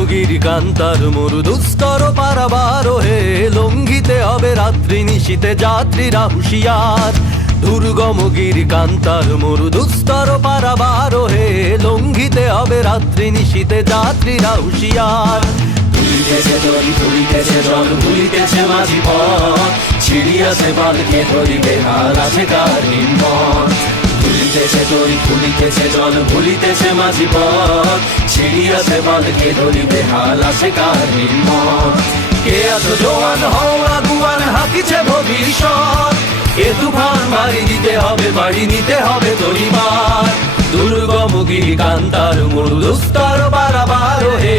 দুর্গমগিরি কান্তার মরু দুস্তর পারাবার হে, লঙ্ঘিতে হবে রাত্রি নিশীতে যাত্রীরা হুঁশিয়ার। দুর্গমগিরি কান্তার মরু দুস্তর পারাবার হে, লঙ্ঘিতে হবে রাত্রি নিশীতে যাত্রীরা হুঁশিয়ার। ভুলিতেছে তরি ভুলিতেছে জল ভুলিতেছে মাঝি পথ, ছিড়িয়াছে বালকে ধরিবে হাল আছে কার হিম্মত। ভুলিতেছে তরি ভুলিতেছে জল ভুলিতেছে মাঝি পথ, ছিড়িয়াছে বালকে ধরিবে হাল আছে কার হিম্মত। কে আছো জোয়ান হও আগুয়ান হাকিছে ভবিষ্যৎ, এ তুফান বাড়ি দিতে হবে বাড়ি নিতে হবে তরিবার। দুর্গমগিরি কান্তার মরু দুস্তর পারাবার হে,